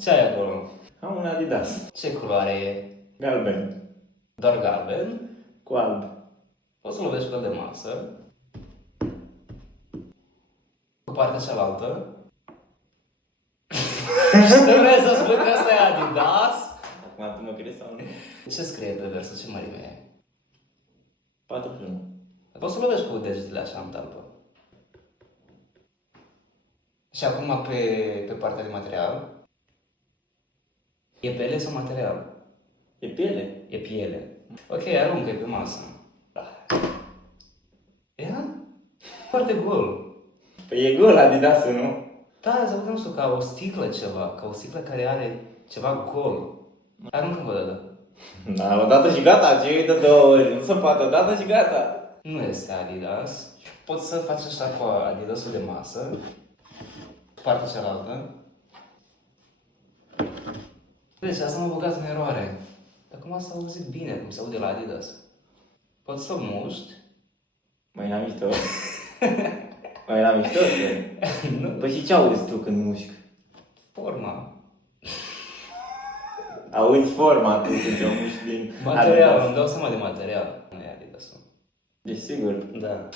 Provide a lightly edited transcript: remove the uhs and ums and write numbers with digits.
Ce ai acolo? Am un Adidas. Ce culoare e? Galben. Doar galben? Cu alb. Poți să lovești pe de masă. Cu partea cealaltă. Și tu vrei să spui că ăsta e Adidas? Acum tu mă crezi sau nu? Ce scrie pe versul? Ce mărime e? 4+1. Poți să lovești cu degetele așa în talpă. Și acum pe partea de material. E piele sau material? E piele. E piele. Ok, aruncă-i pe masă. Ia? Foarte gol. Păi e gol Adidas-ul, nu? Da, să vedem, nu știu, ca o sticlă ceva, ca o sticlă care are ceva gol. Aruncă încă o dată. Da, odată și gata, ce de 2 ori, nu se poate, odată și gata. Nu este Adidas. Poți să faci așa cu Adidasul de masă. Partea cealaltă. Deci asta m-a băgat în eroare. Dar cum asta auzit bine, cum se aude la Adidas. Poți să muști. Mai la mișto. Mai la mișto? Nu. Păi și ce auzi tu când mușc? Forma. Auzi forma tu când te mușc din Material, Adidas. îmi dau seama de material. Nu e Adidasul. Deci sigur. Da.